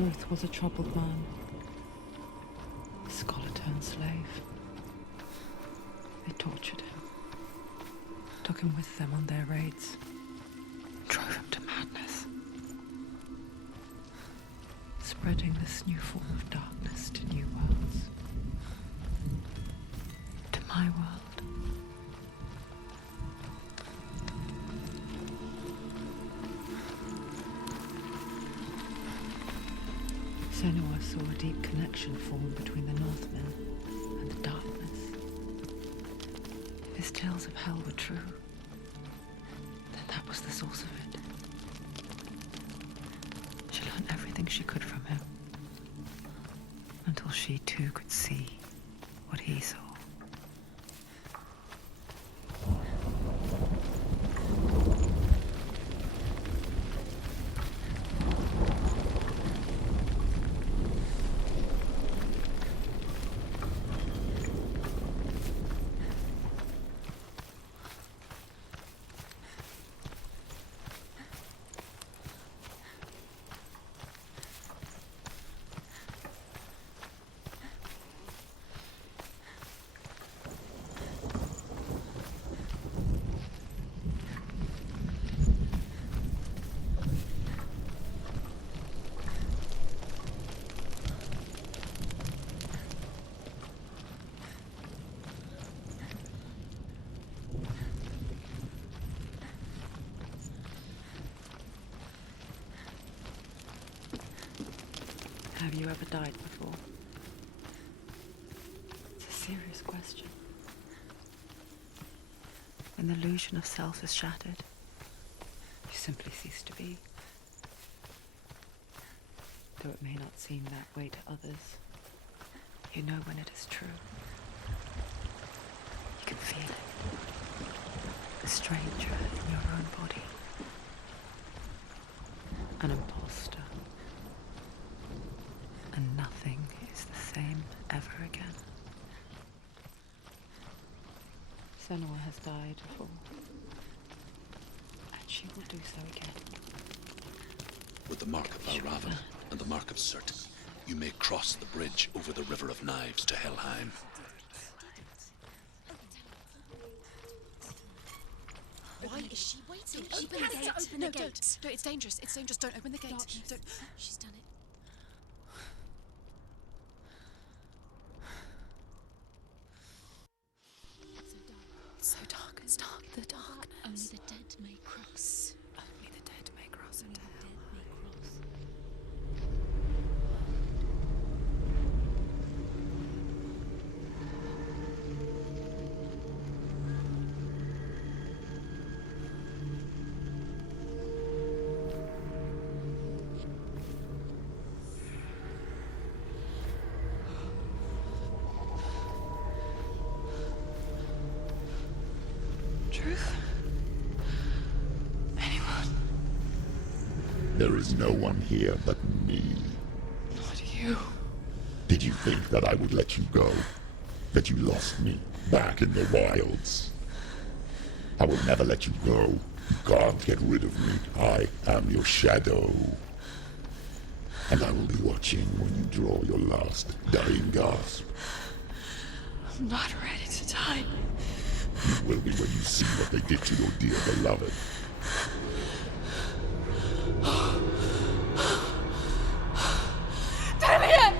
truth was a troubled man, a scholar turned slave. They tortured him, took him with them on their raids, drove him to madness, spreading this new form of darkness to new worlds, to my world. Senua saw a deep connection form between the Northmen and the darkness. If his tales of hell were true, then that was the source of it. She learned everything she could from him, until she too could see what he saw. Have you ever died before? It's a serious question. When the illusion of self is shattered, you simply cease to be. Though it may not seem that way to others, you know when it is true. You can feel it. A stranger in your own body. An imposter. And nothing is the same ever again. Senua has died before, and she will do so again. With the mark of Valravan and the mark of Certain, you may cross the bridge over the River of Knives to Helheim. Why is she waiting? She Open has the to gate. open the No, gate. don't. It's dangerous. It's dangerous. Don't open the gate. Darkness. Don't. She's done it. So dark. It's dark. The darkness. Only the dead may cross. Only the dead may cross Only into the hell. dead may cross. Truth? Anyone? There is no one here but me. Not you. Did you think that I would let you go? That you lost me back in the wilds? I will never let you go. You can't get rid of me. I am your shadow. And I will be watching when you draw your last dying gasp. I'm not ready to die. You will be when you see what they did to your dear beloved. Damn it!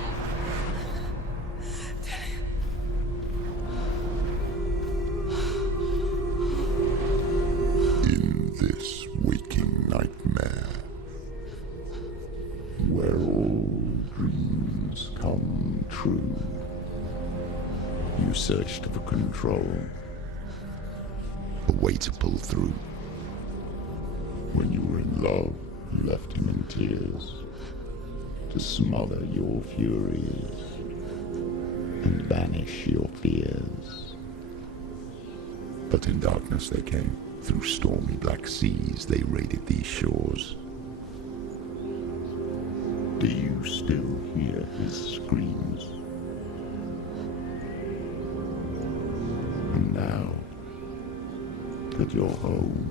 In this waking nightmare, where all dreams come true, you searched for control, a way to pull through. When you were in love, you left him in tears, to smother your furies and banish your fears. But in darkness they came, through stormy black seas they raided these shores. Do you still hear his screams? And now that you're home,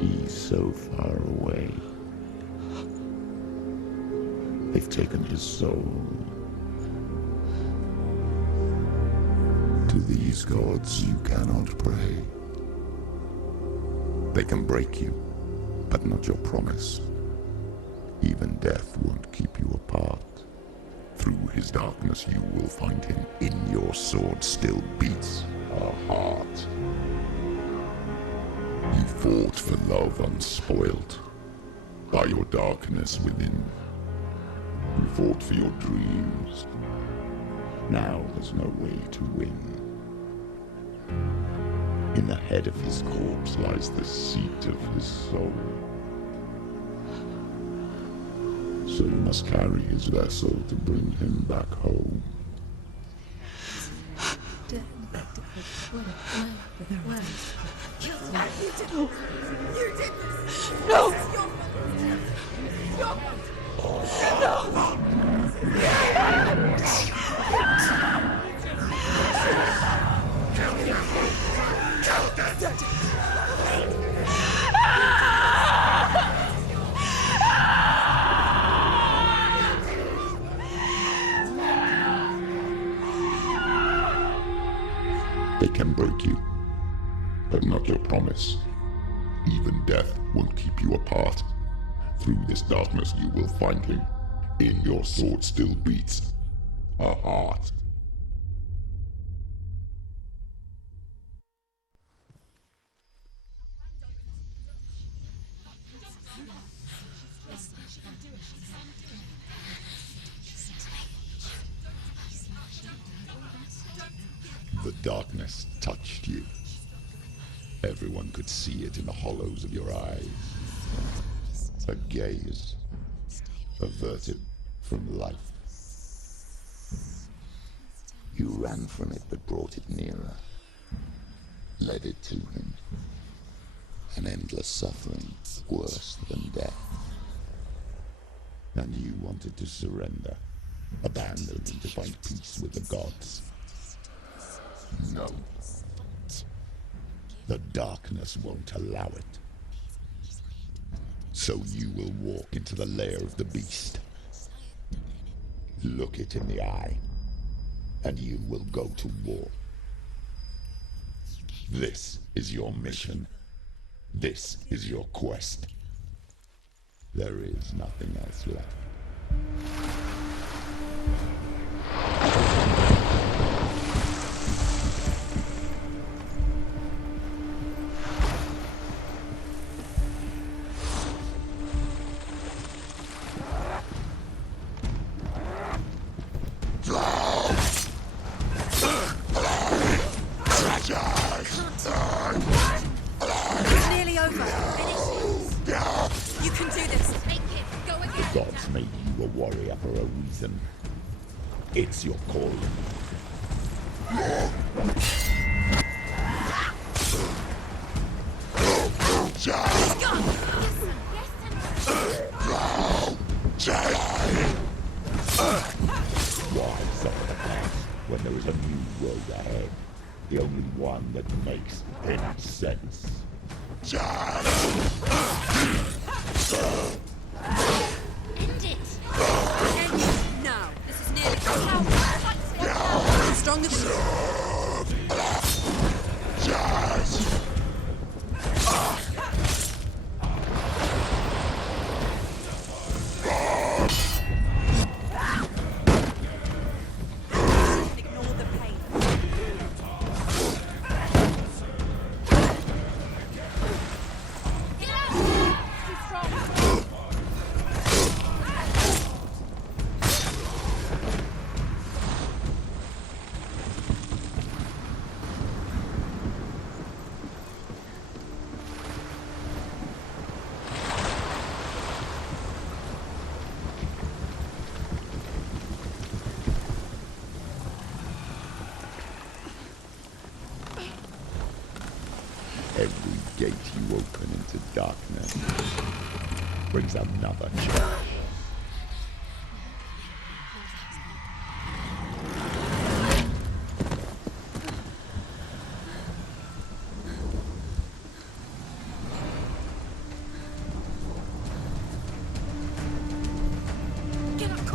he's so far away. They've taken his soul. To these gods you cannot pray. They can break you, but not your promise. Even death won't keep you apart. Through his darkness you will find him. In your sword still beats a heart. You fought for love unspoilt by your darkness within. You fought for your dreams. Now there's no way to win. In the head of his corpse lies the seat of his soul. So you must carry his vessel to bring him back home. They can break you, but not your promise. Even death won't keep you apart. Through this darkness you will find him. In your sword still beats a heart. The darkness touched you. Everyone could see it in the hollows of your eyes. A gaze averted from life. You ran from it but brought it nearer. Led it to him. An endless suffering worse than death. And you wanted to surrender. Abandon him to find peace with the gods. No. The darkness won't allow it. So you will walk into the lair of the beast. Look it in the eye, and you will go to war. This is your mission. This is your quest. There is nothing else left. It's your calling. Why suffer the past when there is a new road ahead? The only one that makes any sense. End it! No, this is nearly stronger than ignore the pain. Too strong. Every gate you open into darkness brings another change. Get up.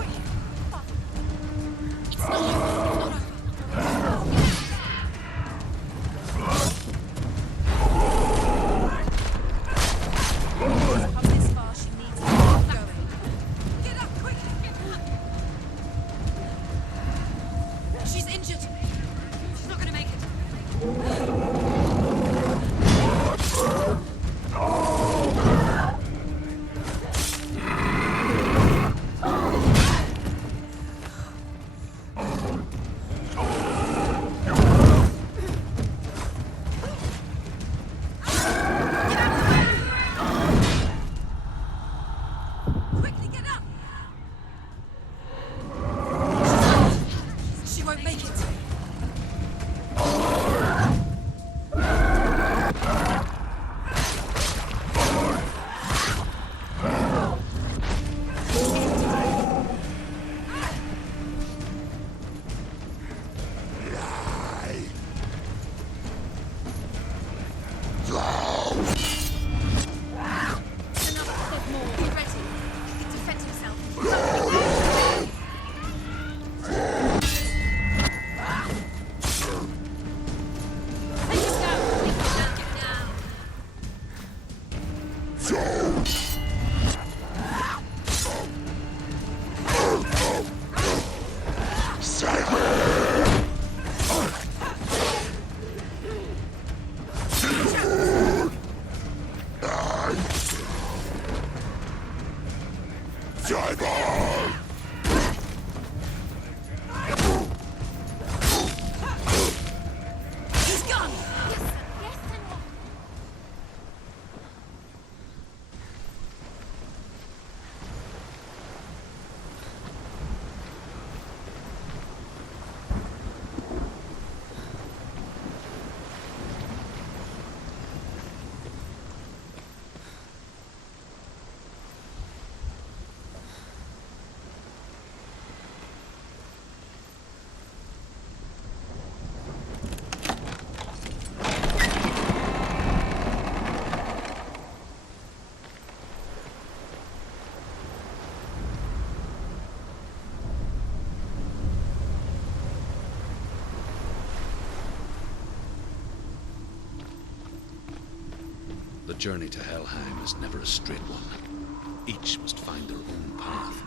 The journey to Helheim is never a straight one. Each must find their own path.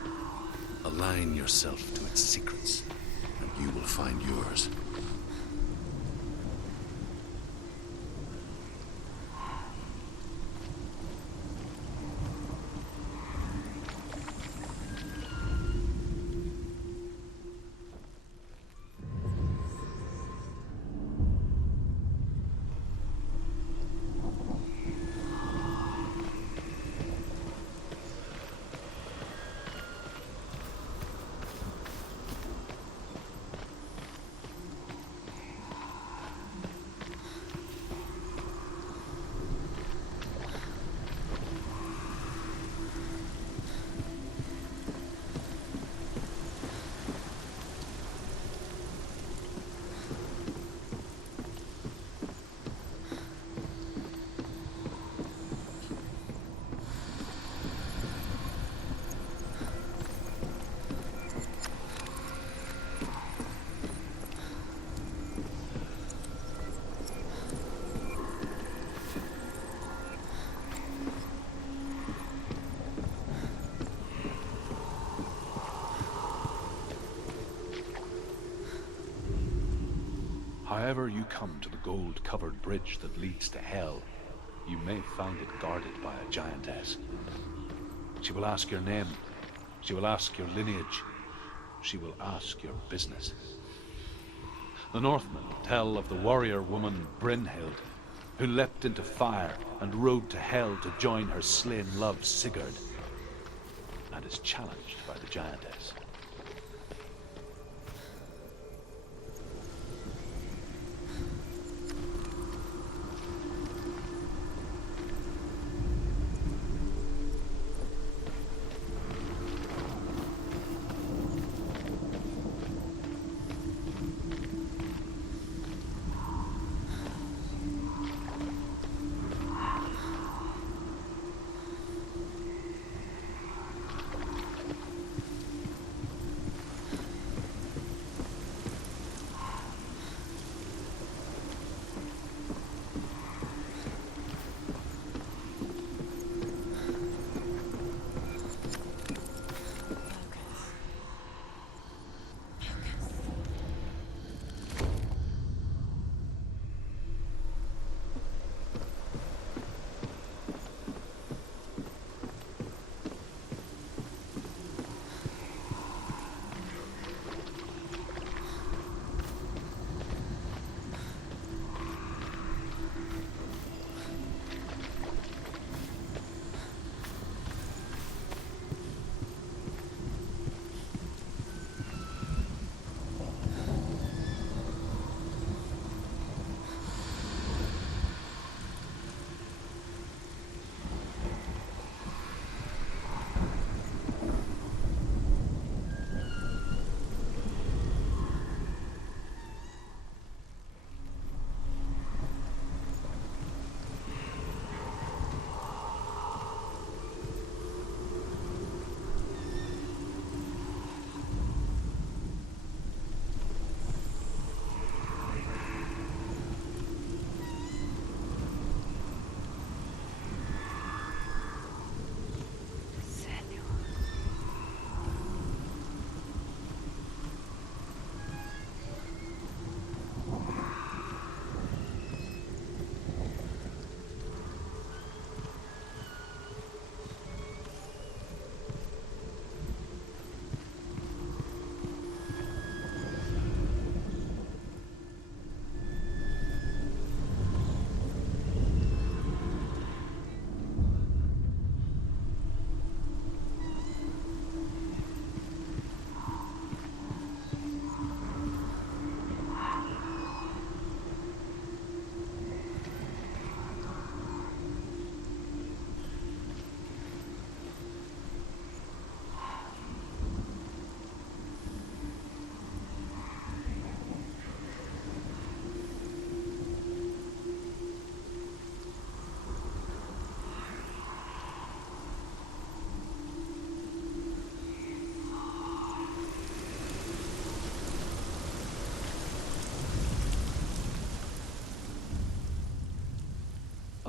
Align yourself to its secrets, and you will find yours. However you come to the gold-covered bridge that leads to Hell, you may find it guarded by a giantess. She will ask your name, she will ask your lineage, she will ask your business. The Northmen tell of the warrior woman Brynhild, who leapt into fire and rode to Hell to join her slain love Sigurd, and is challenged by the giantess.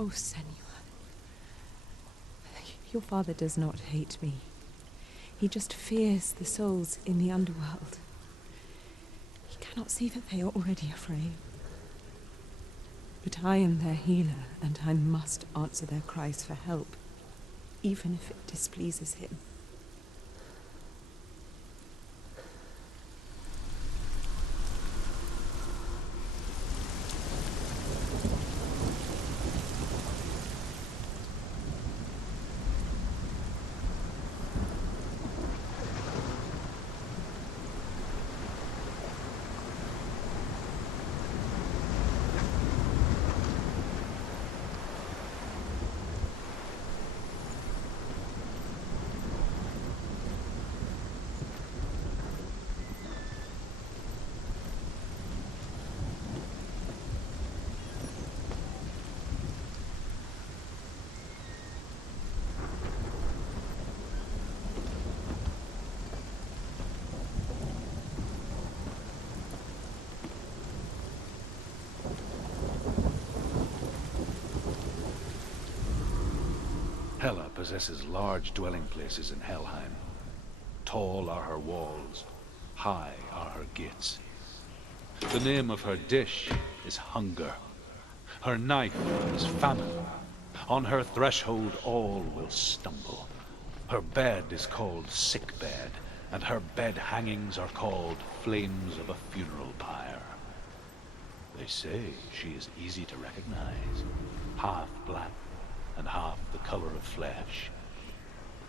Oh, Senua, Your father does not hate me. He just fears the souls in the underworld. He cannot see that they are already afraid. But I am their healer, and I must answer their cries for help, even if it displeases him. Hela possesses large dwelling places in Helheim. Tall are her walls, high are her gates. The name of her dish is hunger. Her knife is famine. On her threshold all will stumble. Her bed is called sick bed, and her bed hangings are called flames of a funeral pyre. They say she is easy to recognize, half black and half the color of flesh,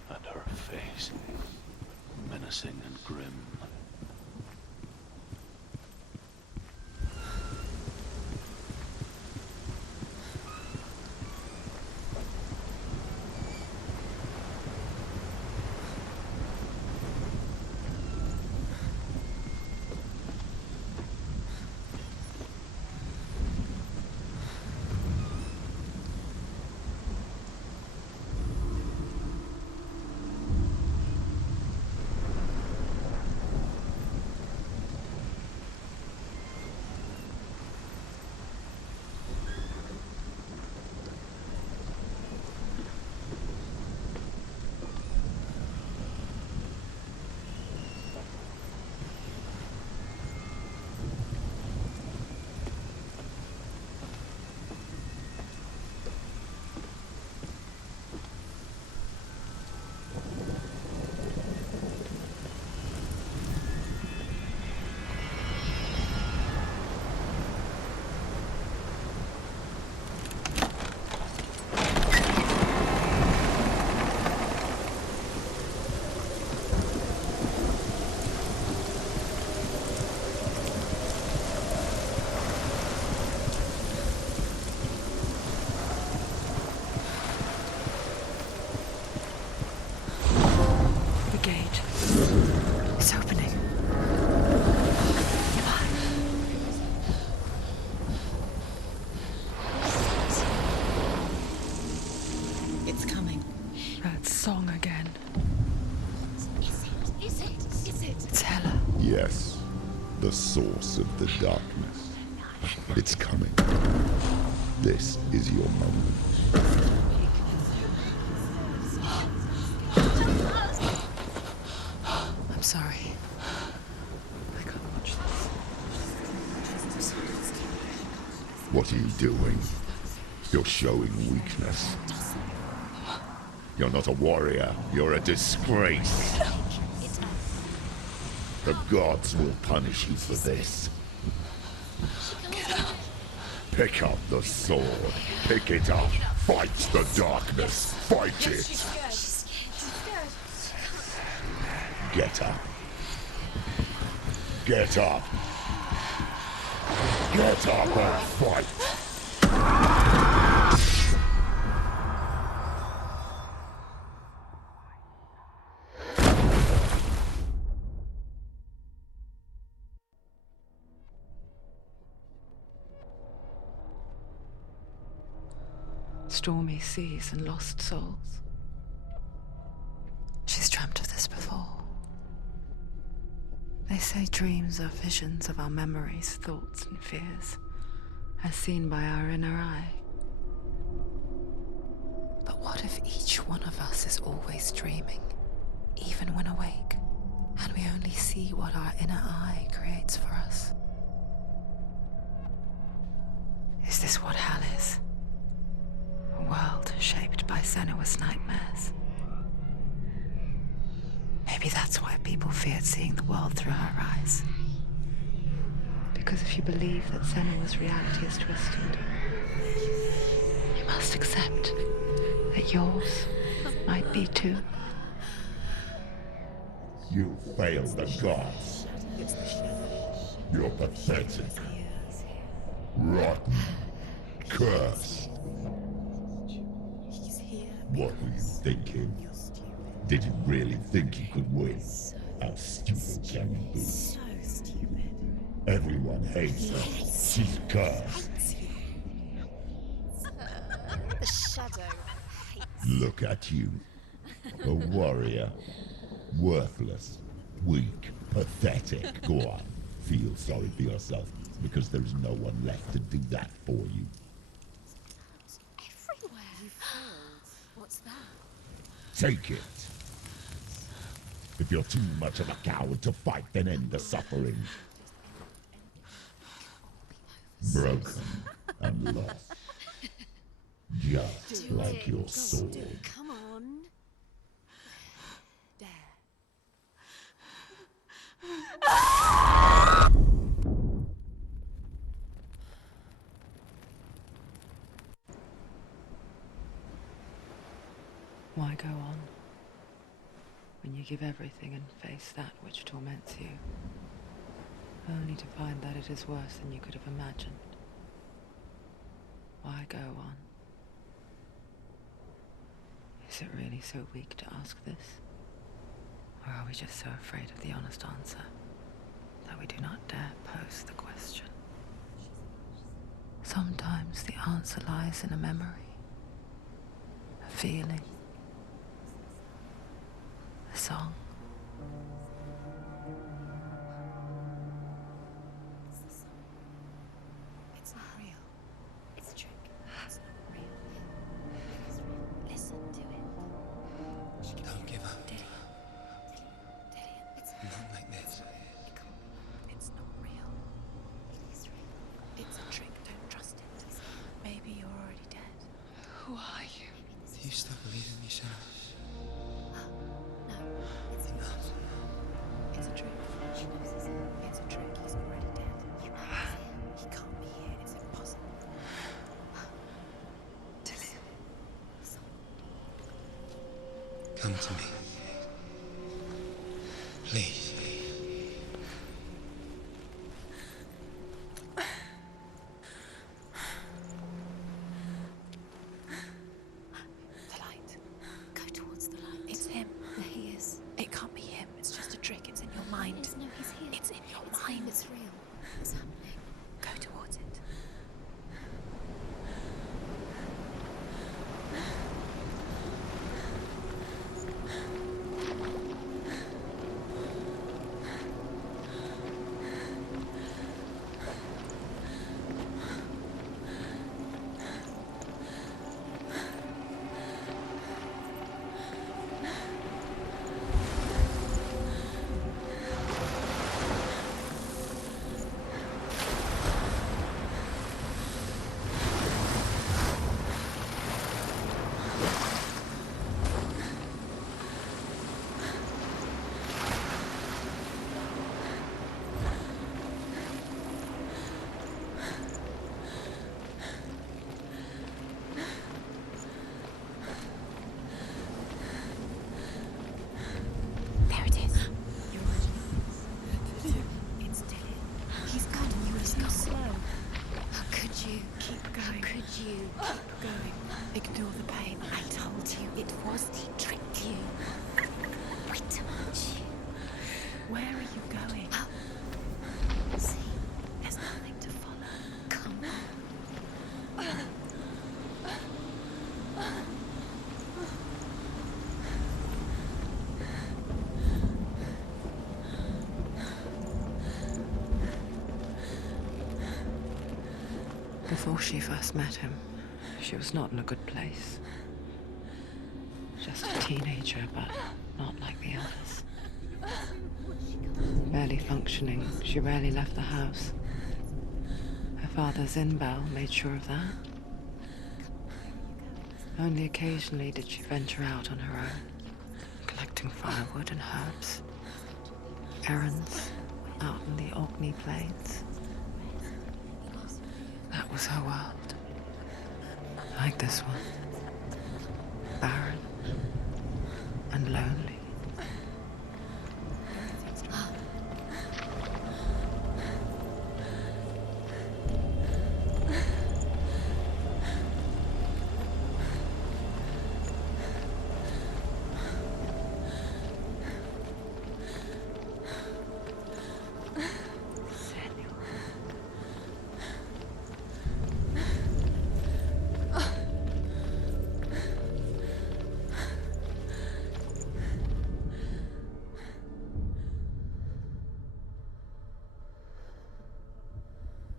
and her face menacing and grim. Yes, the source of the darkness. It's coming. This is your moment. I'm sorry. I can't watch this. What are you doing? You're showing weakness. You're not a warrior. You're a disgrace. The gods will punish you for this. Pick up the sword. Pick it up. Fight the darkness. Fight it. Get up. Get up. Get up and fight. Stormy seas and lost souls. She's dreamt of this before. They say dreams are visions of our memories, thoughts and fears, as seen by our inner eye. But what if each Each one of us is always dreaming, even when awake, and we only see what our inner eye creates for us. Is this what hell is? A world shaped by Senua's nightmares? Maybe that's why people feared seeing the world through her eyes. Because if you believe that Senua's reality is twisted, you must accept that yours might be too. You failed the gods. You're pathetic. Rotten. Cursed. What were you thinking? Did you really think you could win? How stupid can you be? So stupid. Everyone hates her. She's cursed. The shadow hates. Look at you. A warrior. Worthless. Weak. Pathetic. Go on. Feel sorry for yourself, because there is no one left to do that for you. Everywhere. You failed. What's that? Take it. If you're too much of a coward to fight, then end the suffering. Broken and lost. Just like your sword. Come on. Dare. Why go on when you give everything and face that which torments you, only to find that it is worse than you could have imagined? Why go on? Is it really so weak to ask this? Or are we just so afraid of the honest answer that we do not dare pose the question? Sometimes the answer lies in a memory, a feeling, a song. It's not real. It's a trick. It's not real. It's real. Listen to it. Don't give up. Did it? It's Not like this. It's not real. It is real. It's a trick. Don't trust it. Maybe you're already dead. Who are you? Do you still believe in me, Senua? No, it's Enough. It's a trick. She knows it's him. It's a trick. He's already dead. You know it's him. He can't be here. It's impossible. Come to me. Please. The light. Go towards the light. It's him. There he is. It can't be him. It's just a trick. It's in your mind. No, he's here. It's in your mind. It's real. What's happening? Go towards it. There it is. You're right. It's dead. He's gone. You were too slow. How could you? Keep going. How could you? Keep going. Ignore the pain. I told you it was. He tricked you. I told you. Where are you going? Up. See, there's nothing to follow. Come on. Before she first met him, she was not in a good place. just a teenager, but not like the others. Barely functioning, she rarely left the house. Her father's in-bell made sure of that. Only occasionally did she venture out on her own, collecting firewood and herbs. Errands out in the Orkney Plains. That was her world. Like this one. Barren and lonely.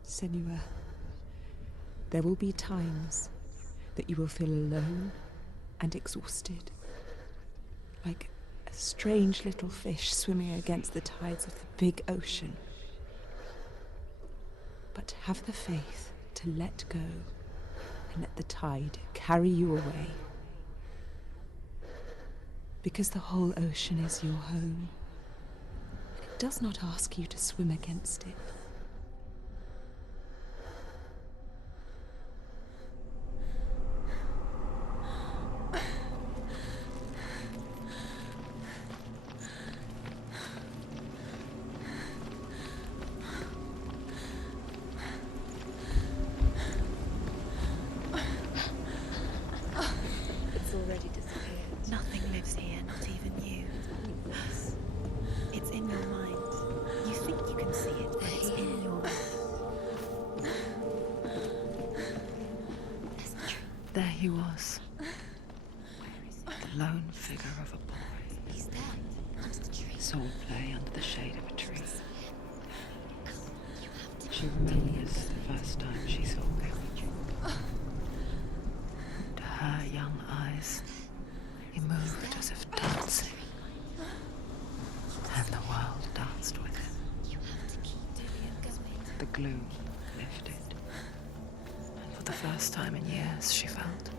Senua, there will be times that you will feel alone and exhausted, like a strange little fish swimming against the tides of the big ocean. But have the faith to let go and let the tide carry you away. Because the whole ocean is your home. It does not ask you to swim against it. There he was, the lone figure of a boy. He's there, under the tree. Sword play under the shade of a tree. She remembers the first time she saw him. To her young eyes, he moved as if dancing, and the world danced with him. You have to keep doing going. The gloom lifted. For the first time in years, she felt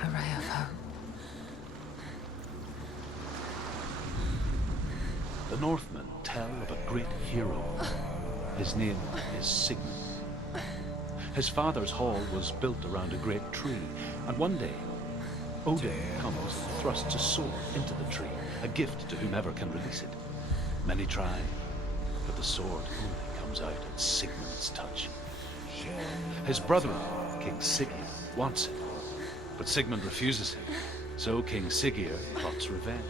a ray of hope. The Northmen tell of a great hero. His name is Sigmund. His father's hall was built around a great tree, and one day, Odin comes and thrusts a sword into the tree, a gift to whomever can release it. Many try, but the sword only comes out at Sigmund's touch. His brother, King Sigurd, wants it, but Sigmund refuses it, so King Sigurd plots revenge.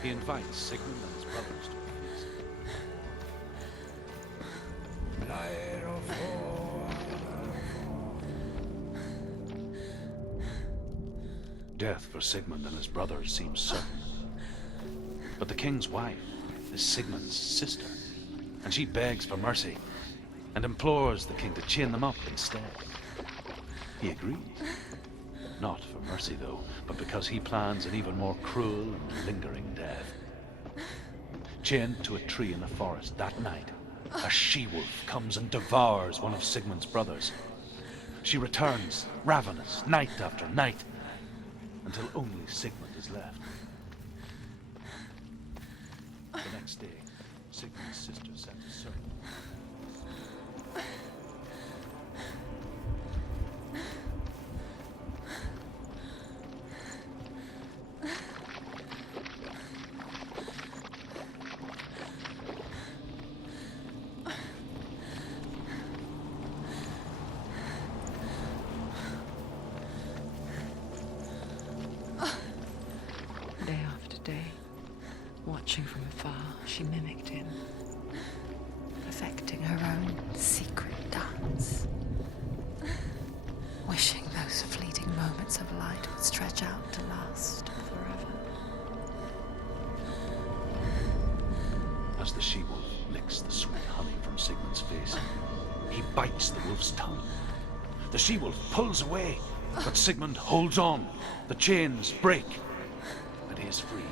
He invites Sigmund and his brothers to a feast. Death for Sigmund and his brothers seems certain. But the king's wife is Sigmund's sister, and she begs for mercy and implores the king to chain them up instead. He agrees. Not for mercy, though, but because he plans an even more cruel and lingering death. Chained to a tree in the forest that night, a she-wolf comes and devours one of Sigmund's brothers. She returns, ravenous, night after night, until only Sigmund is left. The next day, Sigmund's sister sent a servant. Day after day, watching from afar, she mimicked him, perfecting her own secret dance, wishing those fleeting moments of light would stretch out to last forever. As the she-wolf licks the sweet honey from Sigmund's face, he bites the wolf's tongue. The she-wolf pulls away, But Sigmund holds on. The chains break, and he is free.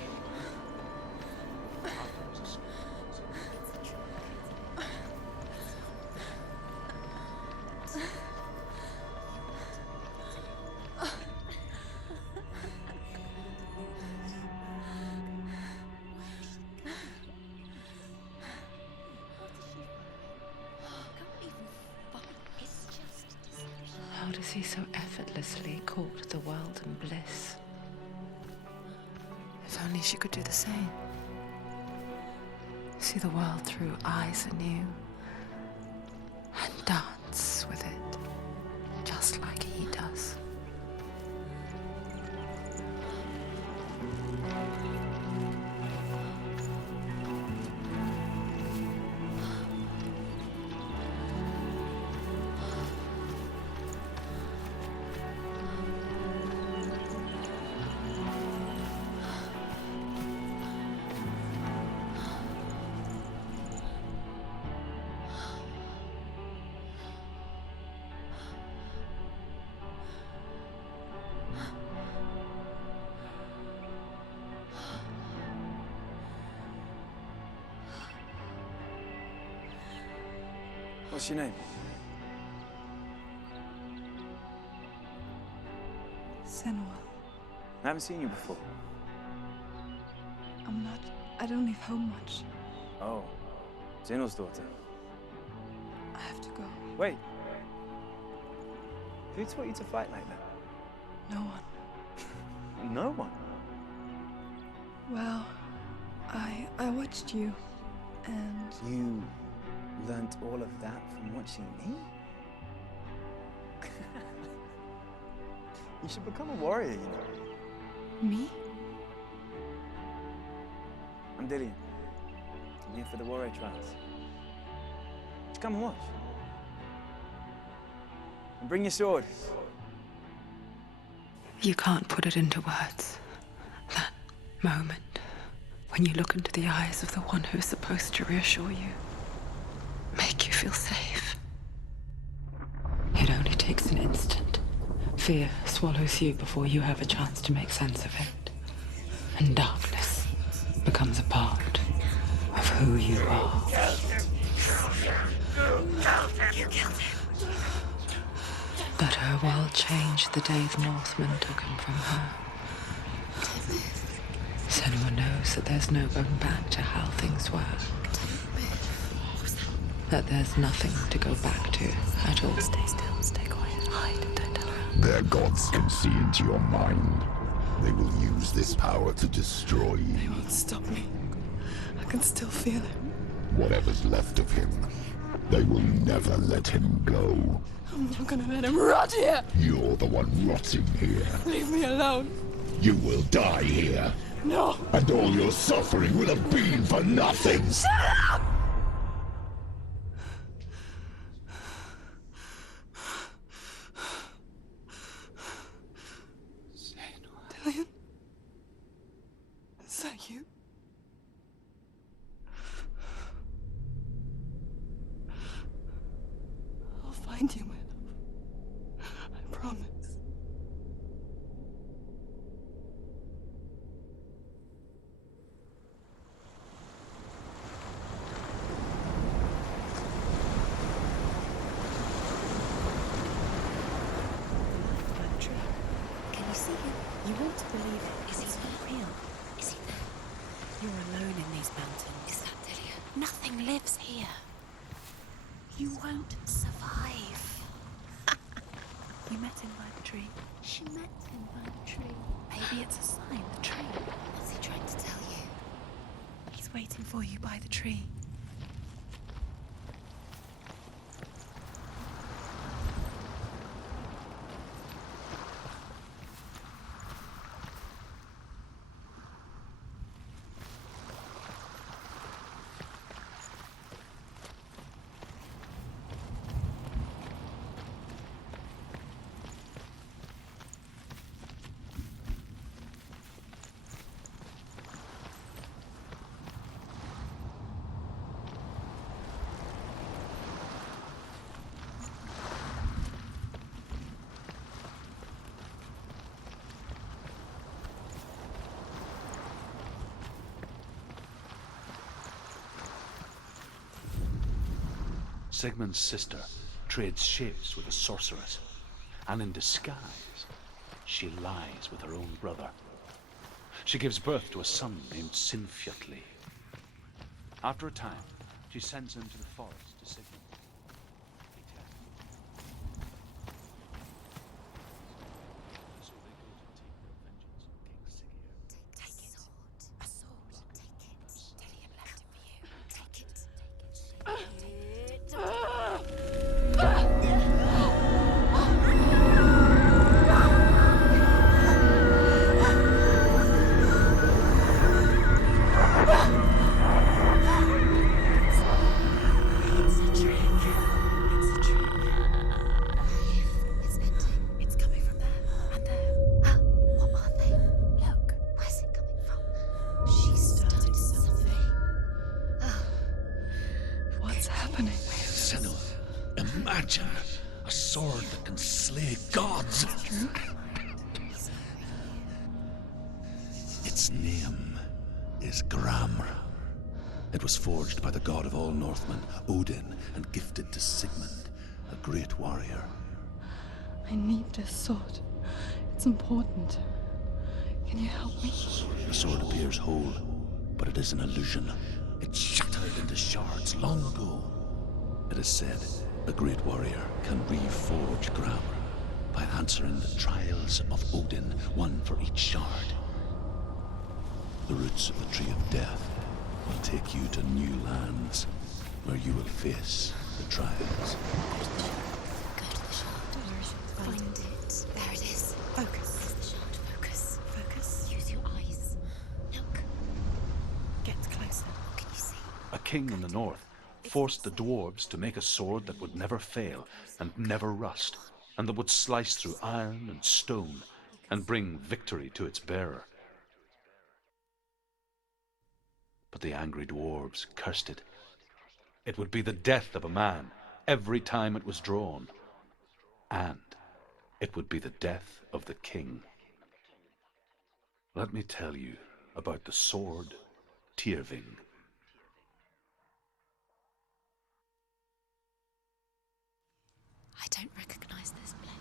How does he so effortlessly court the world and bliss? If only she could do the same. See the world through eyes anew and dance with it, just like he does. What's your name? Senua. I haven't seen you before. I don't leave home much. Oh, Zenua's daughter. I have to go. Wait. Who taught you to fight like that? No one. No one. Well, I watched you, and You learnt all of that from watching me? You should become a warrior, you know. me? I'm Dillian. I'm here for the warrior trials. Just come and watch. And bring your sword. You can't put it into words. That moment when you look into the eyes of the one who's supposed to reassure you, make you feel safe. It only takes an instant. Fear swallows you before you have a chance to make sense of it. And darkness becomes a part of who you are. But her world changed the day the Northmen took him from her. Senua knows that there's no going back to how things were. That there's nothing to go back to at all. Stay still, stay quiet, hide, don't tell her. Their gods can see into your mind. They will use this power to destroy you. They won't stop me. I can still feel it. Whatever's left of him, they will never let him go. I'm not gonna let him rot here. You're the one rotting here. Leave me alone. You will die here. No. And all your suffering will have been for nothing. Shut up! Dillian? Is that you? I'll find you, my love. I promise. Can you see him? You want to believe it. Is he not real? Is he there? You're alone in these mountains. Is that Dillian? Nothing lives here. You won't survive. You met him by the tree. She met him by the tree. Maybe it's a sign, the tree. What's he trying to tell you? He's waiting for you by the tree. Sigmund's sister trades shapes with a sorceress, and in disguise, she lies with her own brother. She gives birth to a son named Sinfjotli. After a time, she sends him to the forest to Sigmund. So they go to take their vengeance on King Siggeir. Take it. A sword. Take it. Dillian left it for you. Take it. Senua, imagine a sword that can slay gods. Its name is Gramr. It was forged by the god of all Northmen, Odin, and gifted to Sigmund, a great warrior. I need this sword. It's important. Can you help me? The sword appears whole, but it is an illusion. It shattered into shards long ago. It is said a great warrior can reforge Gramr by answering the trials of Odin, one for each shard. The roots of the Tree of Death will take you to new lands where you will face the trials. Go to the shard. Find it. There it is. Focus. There's the shard. Focus. Focus. Use your eyes. Look. Get closer. What can you see? A king in the north forced the dwarves to make a sword that would never fail and never rust, and that would slice through iron and stone and bring victory to its bearer. But the angry dwarves cursed it. It would be the death of a man every time it was drawn, and it would be the death of the king. Let me tell you about the sword Tyrving. I don't recognize this place.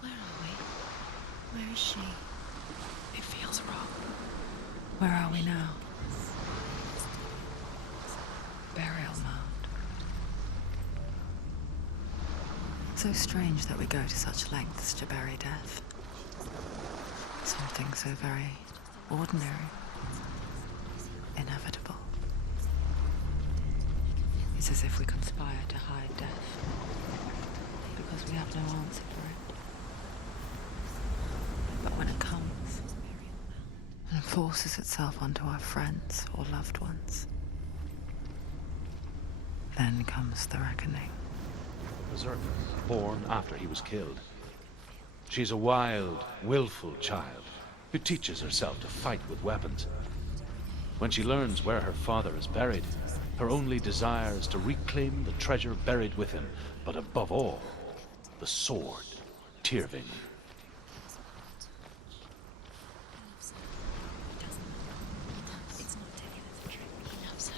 Where are we? Where is she? It feels wrong. Where are we now? Burial mound. So strange that we go to such lengths to bury death. Something so very ordinary, inevitable. It's as if we conspire to hide death, because we have no answer for it. But when it comes, and forces itself onto our friends or loved ones, then comes the reckoning. Berserker, born after he was killed. She's a wild, willful child who teaches herself to fight with weapons. When she learns where her father is buried, her only desire is to reclaim the treasure buried with him, but above all, the sword, Tyrving. It's not Dillian that's a trick. He loves her.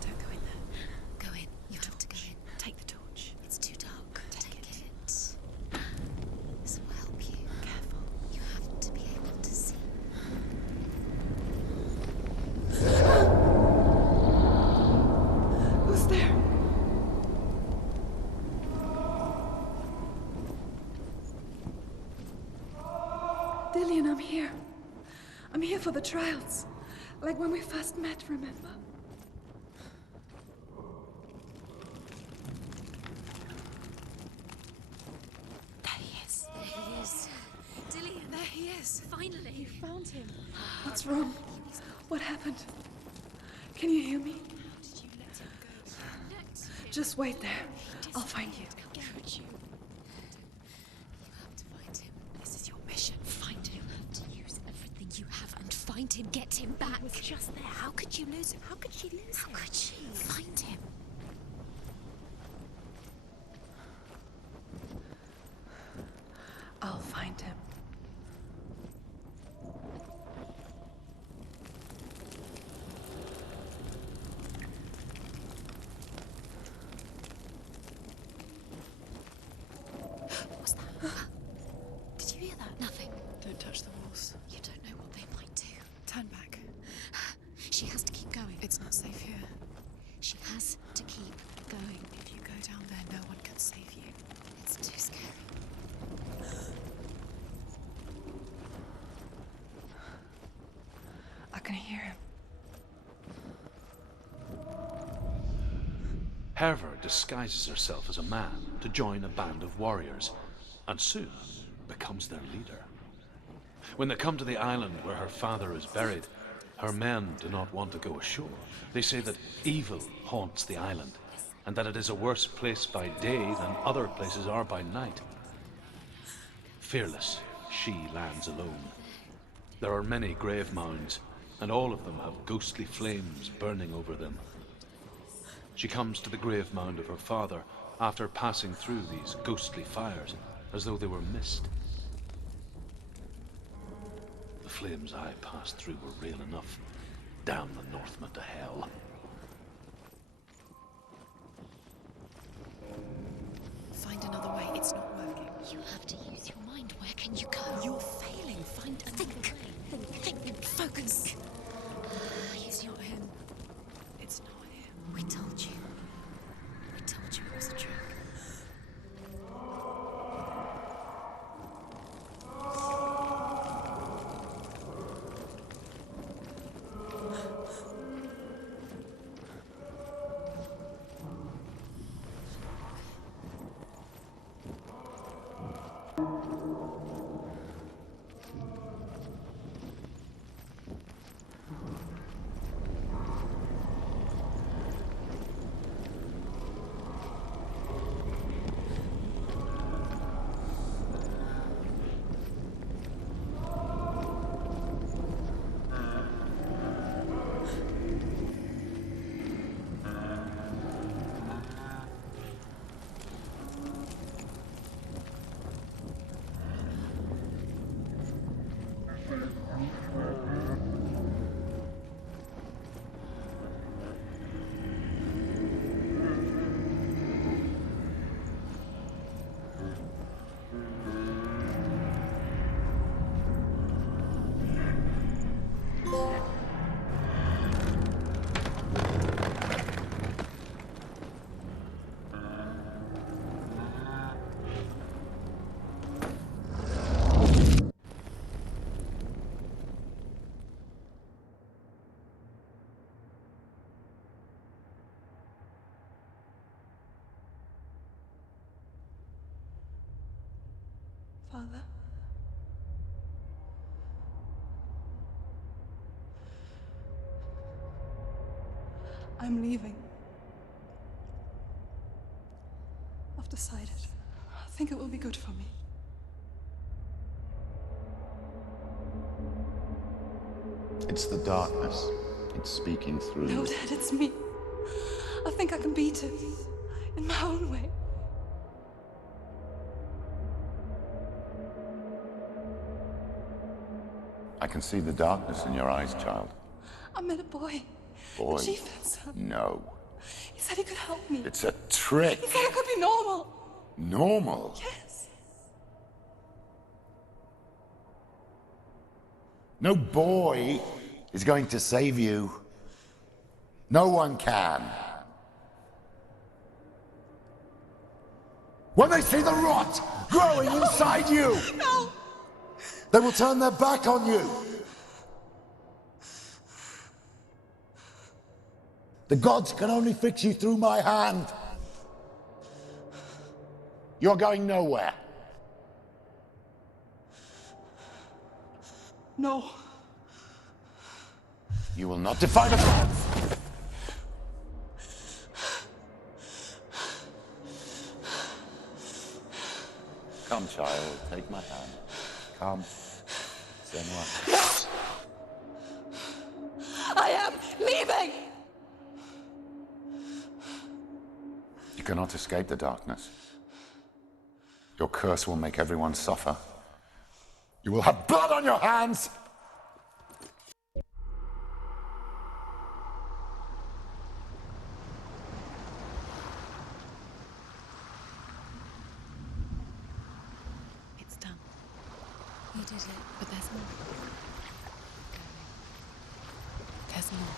Don't go in there. Go in. You have to go in. Take the torch. It's too dark. Take it. This will help you. Careful. You have to be able to see. Who's there? Dillian, I'm here. I'm here for the trials. Like when we first met, remember? There he is. There he is. Dillian, there he is. Finally. You found him. What's wrong? What happened? Can you hear me? How did you let him go? Just wait there. I'll find you. Could you? You have to find him. This is your mission. Find him. You have to use everything you have and find him. Get him back. He was just there. How could you lose him? How could she lose him? How could she? Find him. I'll find him. What's that? Did you hear that? Nothing. Don't touch the walls. You don't know what they might do. Turn back. She has to keep going. It's not safe here. She has to keep going. If you go down there, no one can save you. It's too scary. I can hear him. Herver disguises herself as a man to join a band of warriors, and soon becomes their leader. When they come to the island where her father is buried, her men do not want to go ashore. They say that evil haunts the island, and that it is a worse place by day than other places are by night. Fearless, she lands alone. There are many grave mounds, and all of them have ghostly flames burning over them. She comes to the grave mound of her father after passing through these ghostly fires, as though they were mist. The flames I passed through were real enough. Damn the Northmen to hell. Find another way. It's not working. You have to use your mind. Where can you go? You're failing. Find a think. Think. Focus. He's not him. It's not him. We told you. We told you it was a trick. Father? I'm leaving. I've decided. I think it will be good for me. It's the darkness. It's speaking through No, you. Dad, it's me. I think I can beat it. In my own way. I can see the darkness in your eyes, child. I met a boy. Boy. The chieftain's son. No. He said he could help me. It's a trick. He said I could be normal. Normal? Yes. No boy is going to save you. No one can. When they see the rot growing inside you, No! they will turn their back on you. The gods can only fix you through my hand. You're going nowhere. No. You will not defy the gods. Come, child, take my hand. Come. Senua. I am leaving! You cannot escape the darkness. Your curse will make everyone suffer. You will have blood on your hands! It's done. You did it, but there's more. There's more.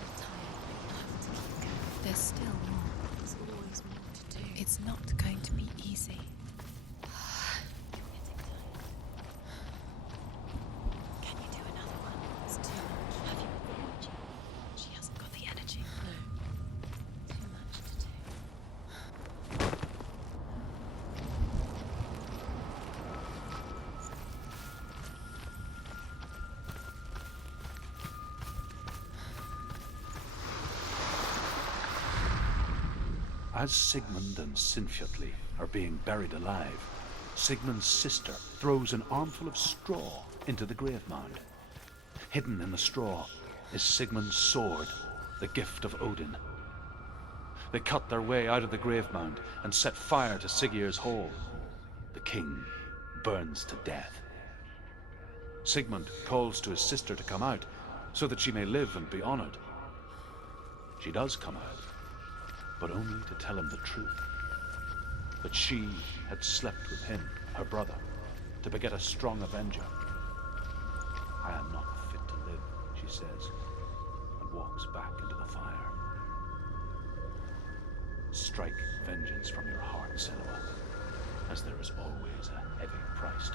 I'm tired. I have to keep going. There's still more. There's always more to do. It's not going to be easy. You're getting tired. Can you do another one? It's too much. Have you recorded? She hasn't got the energy. No. Too much to do. As Sigmund and Sinfjotli are being buried alive, Sigmund's sister throws an armful of straw into the grave mound. Hidden in the straw is Sigmund's sword, the gift of Odin. They cut their way out of the grave mound and set fire to Siggeir's hall. The king burns to death. Sigmund calls to his sister to come out so that she may live and be honored. She does come out, but only to tell him the truth. That she had slept with him, her brother, to beget a strong avenger. I am not fit to live, she says, and walks back into the fire. Strike vengeance from your heart, Senua, as there is always a heavy price